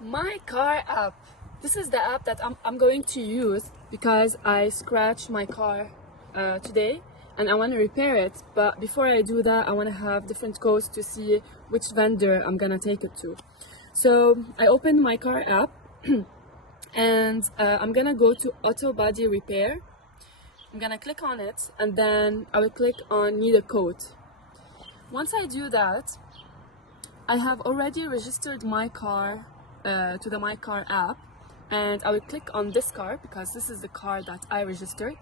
My car app. This is the app that I'm going to use because I scratched my car today and I want to repair it. But before I do that, I want to have different codes to see which vendor I'm gonna take it to. So I opened my car app and I'm gonna go to Auto Body Repair. I'm gonna click on it and then I will click on Need a Code. Once I do that, I have already registered my car to the My Car app, and I will click on this car because this is the car that I registered,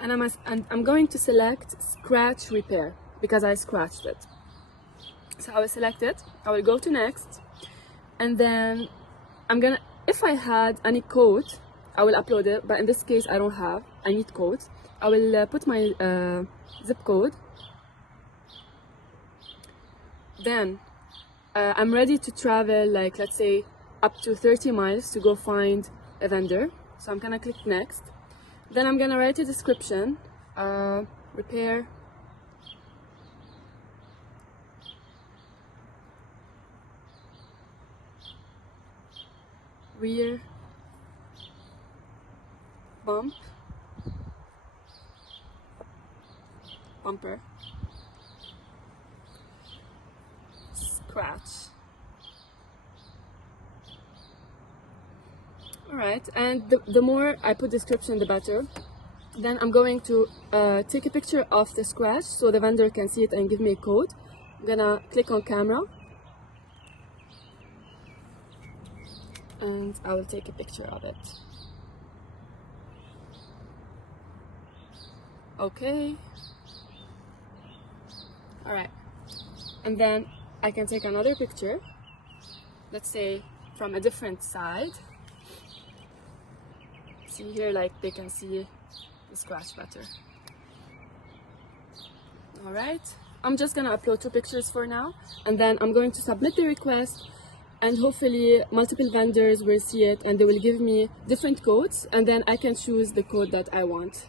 and I'm going to select Scratch Repair because I scratched it. So I will select it, I will go to next, and then if I had any code, I will upload it, but in this case I don't have, I need codes. I will put my zip code. Then I'm ready to travel, like let's say up to 30 miles to go find a vendor. So I'm gonna click next. Then I'm gonna write a description, repair rear bumper scratch. Alright, and the more I put description, the better. Then I'm going to take a picture of the scratch so the vendor can see it and give me a code. I'm gonna click on camera and I will take a picture of it. Okay. Alright, and then I can take another picture, let's say from a different side. See here, like they can see the scratch better. Alright, I'm just gonna upload 2 pictures for now, and then I'm going to submit the request, and hopefully multiple vendors will see it and they will give me different codes, and then I can choose the code that I want.